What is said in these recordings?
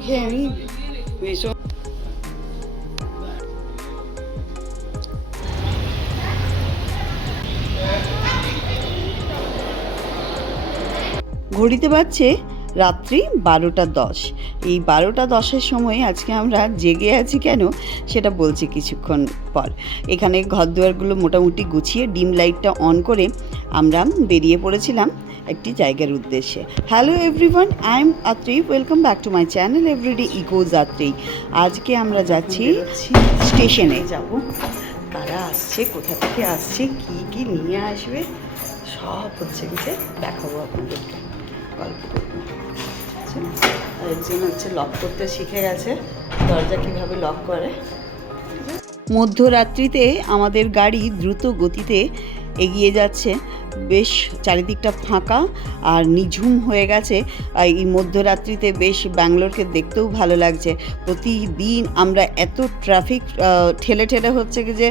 দেখে আমি ভীষণ ঘড়িতে বাজছে রাত্রি 12টা 10। এই 12টা 10-এর সময় আজকে আমরা জেগে আছি কেন সেটা বলছি কিছুক্ষণ পর। এখানে ঘরদুয়ারগুলো মোটামুটি গুছিয়ে ডিম লাইটটা অন করে আমরা বেরিয়ে পড়েছিলাম একটি জায়গার উদ্দেশ্যে। Hello everyone, I am Atri, welcome back to my channel everyday echoes Atri. আজকে আমরা যাচ্ছি স্টেশনে। যাব কারা আসছে, কোথা থেকে আসছে, কি কি নিয়ে আসবে সব হচ্ছে গেছে দেখাবো আপনাদেরকে, গল্প করবো। একজন হচ্ছে লক করতে শিখে গেছে, দরজা কীভাবে লক করে। মধ্যরাত্রিতে আমাদের গাড়ি দ্রুত গতিতে এগিয়ে যাচ্ছে, বেশ চারিদিকটা ফাঁকা আর নিঝুম হয়ে গেছে। এই মধ্যরাত্রিতে বেশ ব্যাঙ্গালোরকে দেখতেও ভালো লাগছে। প্রতিদিন আমরা এত ট্রাফিক ঠেলে ঠেলে হচ্ছে কি যে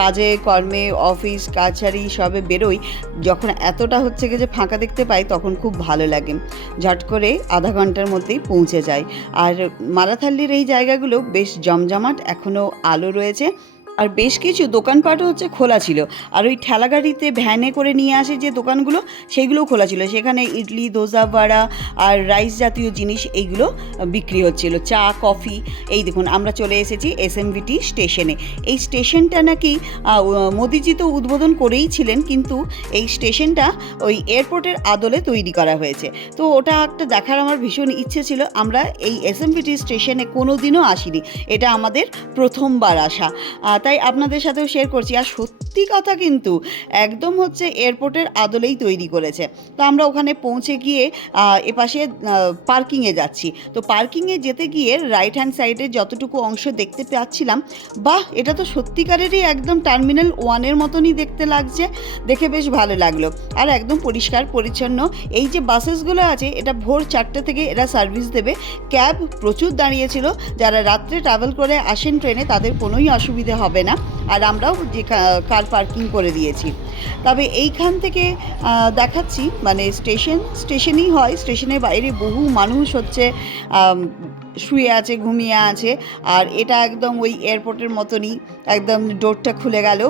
কাজে কর্মে অফিস কাছারি সবে বেরোই, যখন এতটা হচ্ছে কি যে ফাঁকা দেখতে পাই তখন খুব ভালো লাগে। ঝট করে আধা ঘন্টার মধ্যেই পৌঁছে যাই। আর মারাথাল্লির এই জায়গাগুলো বেশ জমজমাট, এখনও আলো রয়েছে আর বেশ কিছু দোকানপাটও হচ্ছে খোলা ছিল। আর ওই ঠেলাগাড়িতে ভ্যানে করে নিয়ে আসে যে দোকানগুলো সেইগুলোও খোলা ছিল। সেখানে ইডলি দোসা বড়া আর রাইস জাতীয় জিনিস এইগুলো বিক্রি হচ্ছিল, চা কফি। এই দেখুন আমরা চলে এসেছি এসএমভিটি স্টেশনে। এই স্টেশনটা নাকি মোদিজি তো উদ্বোধন করেই ছিলেন, কিন্তু এই স্টেশনটা ওই এয়ারপোর্টের আদলে তৈরি করা হয়েছে। তো ওটা একটা দেখার আমার ভীষণ ইচ্ছে ছিল। আমরা এই এসএমভিটি স্টেশনে কোনো দিনও আসিনি, এটা আমাদের প্রথমবার আসা, তাই আপনাদের সাথেও শেয়ার করছি। আর সত্যি কথা কিন্তু একদম হচ্ছে এয়ারপোর্টের আদলেই তৈরি করেছে। তো আমরা ওখানে পৌঁছে গিয়ে এপাশে পার্কিংয়ে যাচ্ছি। তো পার্কিংয়ে যেতে গিয়ে রাইট হ্যান্ড সাইডে যতটুকু অংশ দেখতে পাচ্ছিলাম, বাহ, এটা তো সত্যিকারেরই একদম টার্মিনাল 1-এর মতনই দেখতে লাগছে, দেখে বেশ ভালো লাগলো। আর একদম পরিষ্কার পরিচ্ছন্ন। এই যে বাসেসগুলো আছে এটা ভোর 4টে থেকে এরা সার্ভিস দেবে। ক্যাব প্রচুর দাঁড়িয়েছিল, যারা রাত্রে ট্রাভেল করে আসেন ট্রেনে তাদের কোনোই অসুবিধা হবে না। আর আমরাও যে কার পার্কিং করে দিয়েছি। তবে এইখান থেকে দেখাচ্ছি, মানে স্টেশনই হয়, স্টেশনের বাইরে বহু মানুষ হচ্ছে শুয়ে আছে, ঘুমিয়ে আছে। আর এটা একদম ওই এয়ারপোর্টের মতনই, একদম ডোরটা খুলে গেল,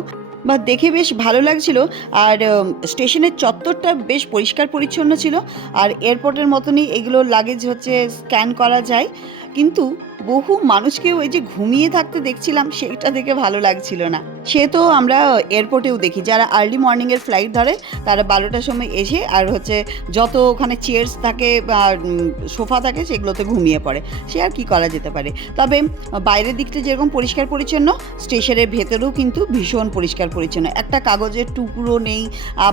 বা দেখে বেশ ভালো লাগছিল। আর স্টেশনের চত্বরটা বেশ পরিষ্কার পরিচ্ছন্ন ছিল। আর এয়ারপোর্টের মতনই এগুলো লাগেজ হচ্ছে স্ক্যান করা যায়। কিন্তু বহু মানুষকে ওই যে ঘুমিয়ে থাকতে দেখছিলাম, সেটা দেখে ভালো লাগছিল না। সে তো আমরা এয়ারপোর্টেও দেখি, যারা আর্লি মর্নিংয়ের ফ্লাইট ধরে তারা 12টার সময় এসে আর হচ্ছে যত ওখানে চেয়ার্স থাকে বা সোফা থাকে সেগুলোতে ঘুমিয়ে পড়ে। সে আর কি করা যেতে পারে। তবে বাইরের দিকটা যেরকম পরিষ্কার পরিচ্ছন্ন, স্টেশনের ভেতরেও কিন্তু ভীষণ পরিষ্কার পরিচ্ছন্ন। একটা কাগজের টুকরো নেই,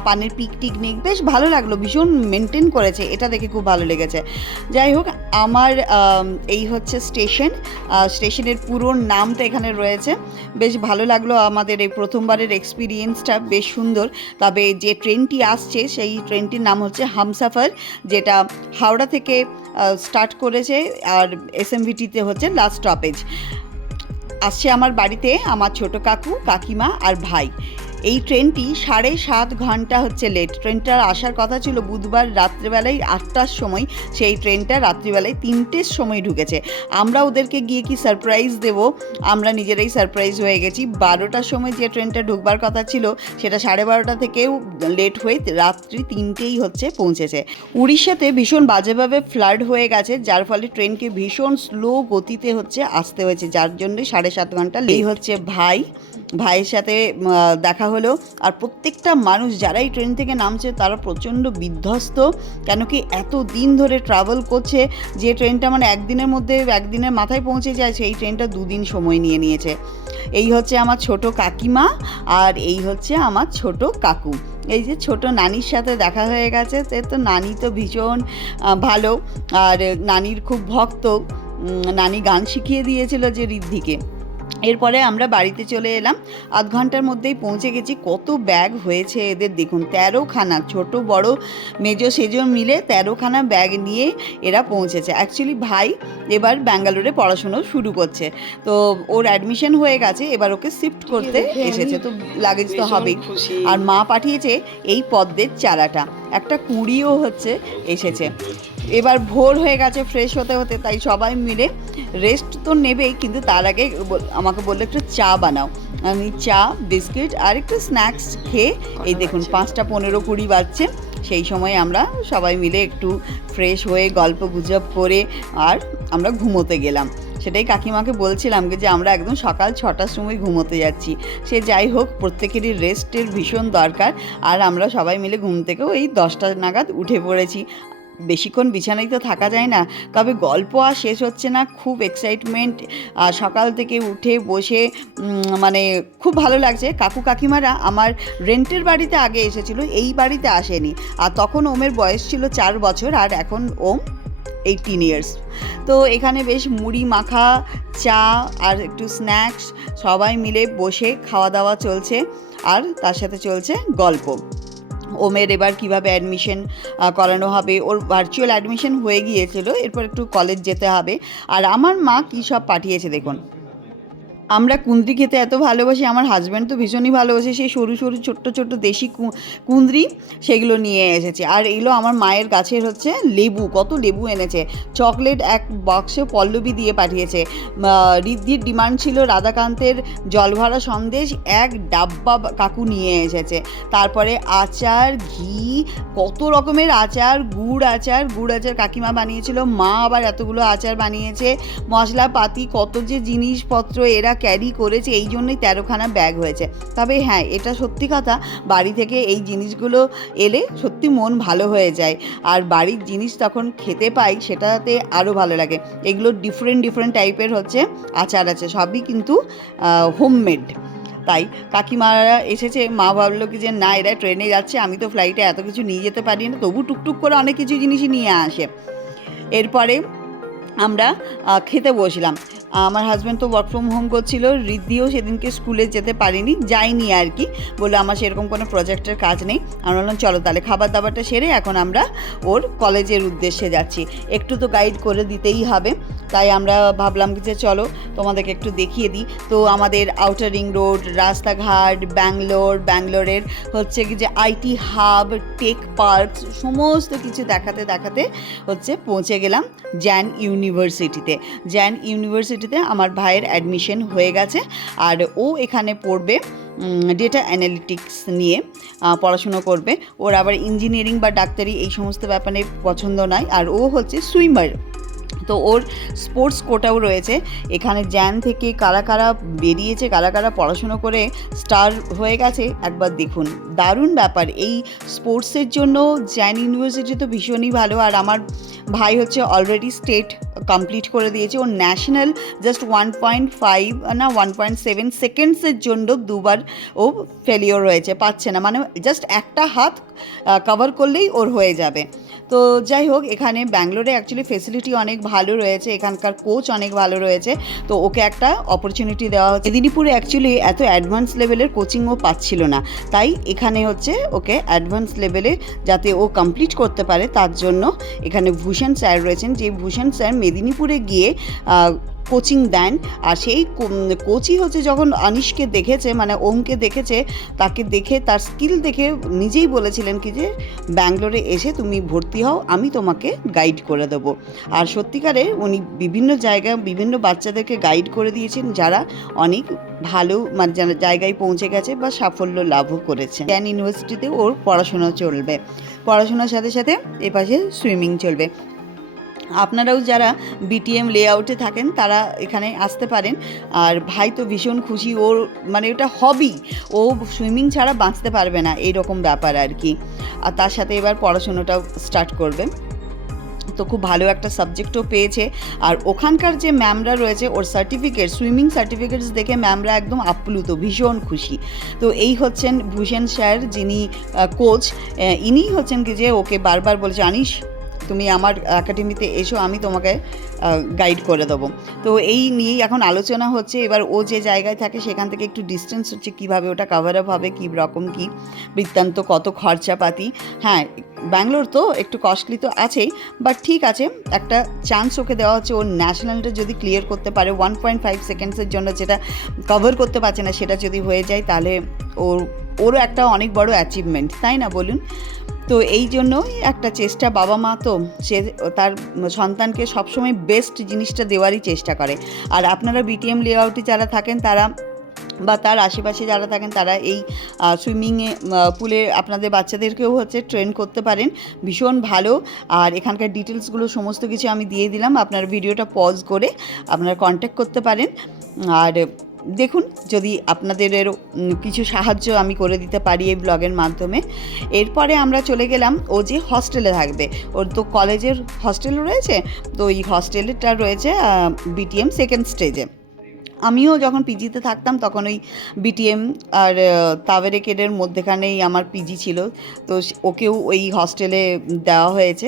পানের পিকটিক নেই, বেশ ভালো লাগলো, ভীষণ মেনটেন করেছে, এটা দেখে খুব ভালো লেগেছে। যাই হোক, আমার এই হচ্ছে স্টেশনের পুরো নামটা এখানে রয়েছে। বেশ ভালো লাগলো, আমাদের এই প্রথমবারের এক্সপিরিয়েন্সটা বেশ সুন্দর। তবে যে ট্রেনটি আসছে সেই ট্রেনটির নাম হচ্ছে হামসাফার, যেটা হাওড়া থেকে স্টার্ট করেছে আর এসএমভিটিতে হচ্ছে লাস্ট স্টপেজ। আসছে আমার বাড়িতে আমার ছোট কাকু কাকিমা আর ভাই। এই ট্রেনটি 7.5 ঘন্টা হচ্ছে লেট। ট্রেনটার আসার কথা ছিল বুধবার রাত্রিবেলায় 8টার সময়, সেই ট্রেনটা রাত্রিবেলায় 3টের সময় ঢুকেছে। আমরা ওদেরকে গিয়ে কি সারপ্রাইজ দেব, আমরা নিজেরাই সারপ্রাইজ হয়ে গেছি। 12টার সময় যে ট্রেনটা ঢুকবার কথা ছিল সেটা 12:30 থেকেও লেট হয়ে রাত্রি 3টেই হচ্ছে পৌঁছেছে। উড়িষ্যাতে ভীষণ বাজেভাবে ফ্লাড হয়ে গেছে, যার ফলে ট্রেনকে ভীষণ স্লো গতিতে হচ্ছে আসতে হয়েছে, যার জন্য 7.5 ঘন্টা লেট হচ্ছে। ভাইয়ের সাথে দেখা হলো। আর প্রত্যেকটা মানুষ যারা এই ট্রেন থেকে নামছে তারা প্রচণ্ড বিধ্বস্ত, কেন কি এত দিন ধরে ট্রাভেল করছে। যে ট্রেনটা মানে একদিনের মাথায় পৌঁছে যায়, সেই ট্রেনটা 2 দিন সময় নিয়েছে। এই হচ্ছে আমার ছোট কাকিমা আর এই হচ্ছে আমার ছোট কাকু। এই যে ছোট নানির সাথে দেখা হয়ে গেছে। তো নানি তো ভীষণ ভালো, আর নানির খুব ভক্ত। নানি গান শিখিয়ে দিয়েছিল যে ঋদ্ধিকে। এরপরে আমরা বাড়িতে চলে এলাম, আধ ঘন্টার মধ্যেই পৌঁছে গেছি। কত ব্যাগ হয়েছে এদের দেখুন, 13খানা, ছোট বড় মেজো সেজো মিলে 13খানা ব্যাগ নিয়ে এরা পৌঁছেছে। অ্যাকচুয়ালি ভাই এবার ব্যাঙ্গালোরে পড়াশুনো শুরু করছে, তো ওর অ্যাডমিশন হয়ে গেছে, এবার ওকে শিফট করতে এসেছে, তো লাগেজ তো হবেই। আর মা পাঠিয়েছে এই পদ্মের চারাটা। একটা কুঁড়িও হচ্ছে এসেছে। এবার ভোর হয়ে গেছে ফ্রেশ হতে হতে, তাই সবাই মিলে রেস্ট তো নেবেই, কিন্তু তার আগে আমাকে বললো একটু চা বানাও। আমি চা, বিস্কিট আর একটু স্ন্যাক্স খেয়ে এই দেখুন 5টা 15-20 বাজছে, সেই সময় আমরা সবাই মিলে একটু ফ্রেশ হয়ে গল্প গুজব করে আর আমরা ঘুমোতে গেলাম। সেটাই কাকিমাকে বলছিলাম যে আমরা একদম সকাল 6টার সময় ঘুমোতে যাচ্ছি। সে যাই হোক, প্রত্যেকেরই রেস্টের ভীষণ দরকার, আর আমরা সবাই মিলে ঘুম থেকেও এই 10টা নাগাদ উঠে পড়েছি। বেশিক্ষণ বিছানায় তো থাকা যায় না, তবে গল্প আর শেষ হচ্ছে না, খুব এক্সাইটমেন্ট। সকাল থেকে উঠে বসে মানে খুব ভালো লাগছে। কাকু কাকিমারা আমার রেন্টের বাড়িতে আগে এসেছিলো, এই বাড়িতে আসেনি, আর তখন ওমের বয়স ছিল 4 বছর আর এখন ওম 18 ইয়ার্স। তো এখানে বেশ মুড়ি মাখা, চা আর একটু স্ন্যাক্স সবাই মিলে বসে খাওয়া দাওয়া চলছে, আর তার সাথে চলছে গল্প। ওমের এবার কীভাবে অ্যাডমিশন করানো হবে, ওর ভার্চুয়াল অ্যাডমিশন হয়ে গিয়েছিল, এরপর একটু কলেজ যেতে হবে। আর আমার মা কী সব পাঠিয়েছে দেখুন। আমরা কুঁদরি খেতে এত ভালোবাসি, আমার হাজব্যান্ড তো ভীষণই ভালোবাসে, সেই সরু সরু ছোট্ট ছোট্ট দেশি কুঁদরি সেগুলো নিয়ে এসেছে। আর এগুলো আমার মায়ের গাছের হচ্ছে লেবু, কত লেবু এনেছে। চকলেট এক বক্সে পল্লবী দিয়ে পাঠিয়েছে। রিদ্ধির ডিমান্ড ছিল রাধাকান্তের জলভরা সন্দেশ, এক ডাব্বা কাকু নিয়ে এসেছে। তারপরে আচার, ঘি, কত রকমের আচার, গুড় আচার কাকিমা বানিয়েছিল, মা আবার এতগুলো আচার বানিয়েছে। মশলাপাতি, কত যে জিনিসপত্র এরা ক্যারি করেছে, এই জন্যই 13খানা ব্যাগ হয়েছে। তবে হ্যাঁ, এটা সত্যি কথা, বাড়ি থেকে এই জিনিসগুলো এলে সত্যি মন ভালো হয়ে যায়, আর বাড়ির জিনিস তখন খেতে পাই সেটাতে আরও ভালো লাগে। এগুলো ডিফারেন্ট টাইপের হচ্ছে আচার আছে, সবই কিন্তু হোমমেড। তাই কাকিমারা এসেছে, মা ভাবলো কি যে না, এরা ট্রেনে যাচ্ছে, আমি তো ফ্লাইটে এত কিছু নিয়ে যেতে পারি না, তবু টুকটুক করে অনেক কিছু জিনিসই নিয়ে আসে। এরপরে আমরা খেতে বসলাম। আমার হাজব্যান্ড তো ওয়ার্ক ফ্রম হোম করছিল, রিদ্ধিও সেদিনকে স্কুলে যেতে পারিনি, যাইনি আর কি, বলে আমার সেরকম কোনো প্রজেক্টের কাজ নেই। আমরা বললাম চলো তাহলে খাবার দাবারটা সেরে এখন আমরা ওর কলেজের উদ্দেশ্যে যাচ্ছি, একটু তো গাইড করে দিতেই হবে। তাই আমরা ভাবলাম যে চলো তোমাদেরকে একটু দেখিয়ে দিই। তো আমাদের আউটার রিং রোড, রাস্তাঘাট, ব্যাঙ্গালোরের হচ্ছে কি যে আইটি হাব, টেক পার্ক, সমস্ত কিছু দেখাতে দেখাতে হচ্ছে পৌঁছে গেলাম জ্যান ইউনিভার্সিটিতে। আমার ভাইয়ের অ্যাডমিশন হয়ে গেছে, আর ও এখানে পড়বে ডেটা অ্যানালিটিক্স নিয়ে পড়াশুনো করবে। ওর আবার ইঞ্জিনিয়ারিং বা ডাক্তারি এই সমস্ত ব্যাপারে পছন্দ নয়, আর ও হচ্ছে সুইমার, তো ওর স্পোর্টস কোটাও রয়েছে। এখানে জ্যান থেকে কারা কারা বেরিয়েছে, কারা কারা পড়াশুনো করে স্টার হয়ে গেছে, একবার দেখুন, দারুণ ব্যাপার। এই স্পোর্টসের জন্য জ্যান ইউনিভার্সিটি তো ভীষণই ভালো। আর আমার ভাই হচ্ছে অলরেডি স্টেট কমপ্লিট করে দিয়েছে, ও ন্যাশনাল জাস্ট 1.7 সেকেন্ডসের জন্য 2বার ও ফেলিওর হয়েছে, পাচ্ছে না, মানে জাস্ট একটা হাত কভার করলেই ওর হয়ে যাবে। তো যাই হোক, এখানে ব্যাঙ্গালোরে অ্যাকচুয়ালি ফেসিলিটি অনেক ভালো রয়েছে, এখানকার কোচ অনেক ভালো রয়েছে, তো ওকে একটা অপরচুনিটি দেওয়া হচ্ছে। মেদিনীপুরে অ্যাকচুয়ালি এত অ্যাডভান্স লেভেলের কোচিংও পাচ্ছিল না, তাই এখানে হচ্ছে ওকে অ্যাডভান্স লেভেলে যাতে ও কমপ্লিট করতে পারে তার জন্য এখানে ভূষণ স্যার রয়েছেন, যে ভূষণ স্যার মেদিনীপুরে গিয়ে কোচিং দেন। আর সেই কোচই হচ্ছে যখন আনিশকে দেখেছে, মানে ওমকে দেখেছে, তাকে দেখে তার স্কিল দেখে নিজেই বলেছিলেন কি যে ব্যাঙ্গালোরে এসে তুমি ভর্তি হও, আমি তোমাকে গাইড করে দেবো। আর সত্যিকারে উনি বিভিন্ন জায়গায় বিভিন্ন বাচ্চাদেরকে গাইড করে দিয়েছেন, যারা অনেক ভালো মানে জায়গায় পৌঁছে গেছে বা সাফল্য লাভও করেছে। জ্ঞান ইউনিভার্সিটিতে ওর পড়াশোনা চলবে, পড়াশোনার সাথে সাথে এপাশে সুইমিং চলবে। আপনারাও যারা বিটিএম লেআউটে থাকেন তারা এখানে আসতে পারেন। আর ভাই তো ভীষণ খুশি, ওর মানে ওটা হবি, ও সুইমিং ছাড়া বাঁচতে পারবে না, এইরকম ব্যাপার আর কি। আর তার সাথে এবার পড়াশোনাটাও স্টার্ট করবে, তো খুব ভালো একটা সাবজেক্টও পেয়েছে। আর ওখানকার যে ম্যামরা রয়েছে, ওর সার্টিফিকেট, সুইমিং সার্টিফিকেটস দেখে ম্যামরা একদম আপ্লুত, ভীষণ খুশি। তো এই হচ্ছেন ভূষণ স্যার, যিনি কোচ, ইনিই হচ্ছেন কি যে ওকে বারবার বলেছে আনিশ তুমি আমার একাডেমিতে এসো, আমি তোমাকে গাইড করে দেবো। তো এই নিয়েই এখন আলোচনা হচ্ছে। এবার ও যে জায়গায় থাকে সেখান থেকে একটু ডিস্টেন্স হচ্ছে, কীভাবে ওটা কভার আপ হবে, কী রকম কী বৃত্তান্ত, কত খরচাপাতি। হ্যাঁ, ব্যাঙ্গালোর তো একটু কস্টলি তো আছেই, বাট ঠিক আছে, একটা চান্স ওকে দেওয়া হচ্ছে। ওর ন্যাশনালটা যদি ক্লিয়ার করতে পারে 1.5 সেকেন্ডসের জন্য, যেটা কভার করতে পারছে না, সেটা যদি হয়ে যায় তাহলে ওরও একটা অনেক বড় অ্যাচিভমেন্ট, তাই না বলুন? তো এই জন্যই একটা চেষ্টা, বাবা মা তো সে তার সন্তানকে সবসময় বেস্ট জিনিসটা দেওয়ারই চেষ্টা করে। আর আপনারা বিটিএম লেআউটে যারা থাকেন তারা বা তার আশেপাশে যারা থাকেন তারা এই সুইমিংয়ে পুলে আপনাদের বাচ্চাদেরকেও ট্রেন করতে পারেন, ভীষণ ভালো। আর এখানকার ডিটেলসগুলো সমস্ত কিছু আমি দিয়ে দিলাম, আপনারা ভিডিওটা পজ করে আপনারা কন্ট্যাক্ট করতে পারেন। আর দেখুন যদি আপনাদেরও কিছু সাহায্য আমি করে দিতে পারি এই ব্লগের মাধ্যমে। এরপরে আমরা চলে গেলাম, ও যে হস্টেলে থাকবে, ওর তো কলেজের হস্টেল রয়েছে, তো এই হস্টেলটা রয়েছে বিটিএম সেকেন্ড স্টেজে। আমিও যখন পিজিতে থাকতাম তখন ওই বিটিএম আর তাওয়ারেকেরের মধ্যেখানেই আমার পিজি ছিল, তো ওকেও ওই হস্টেলে দেওয়া হয়েছে।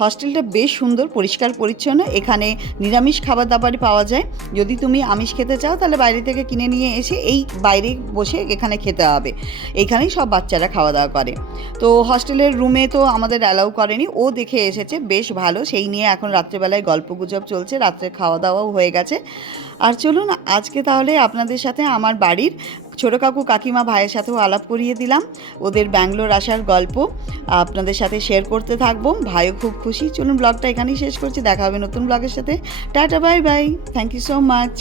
হস্টেলটা বেশ সুন্দর, পরিষ্কার পরিচ্ছন্ন, এখানে নিরামিষ খাবার দাবারই পাওয়া যায়। যদি তুমি আমিষ খেতে চাও তাহলে বাইরে থেকে কিনে নিয়ে এসে এই বাইরে বসে এখানে খেতে হবে, এইখানেই সব বাচ্চারা খাওয়া দাওয়া করে। তো হস্টেলের রুমে তো আমাদের অ্যালাউ করেনি, ও দেখে এসেছে, বেশ ভালো। সেই নিয়ে এখন রাত্রেবেলায় গল্পগুজব চলছে, রাত্রে খাওয়া দাওয়াও হয়ে গেছে। আর চলুন আজকে তাহলে আপনাদের সাথে আমার বাড়ির ছোটো কাকু কাকিমা ভাইয়ের সাথেও আলাপ করিয়ে দিলাম, ওদের ব্যাঙ্গালোর আসার গল্প আপনাদের সাথে শেয়ার করতে থাকবো। ভাইও খুব খুশি। চলুন ব্লগটা এখানেই শেষ করছি, দেখা হবে নতুন ব্লগের সাথে। Ta ta, bye bye, thank you so much.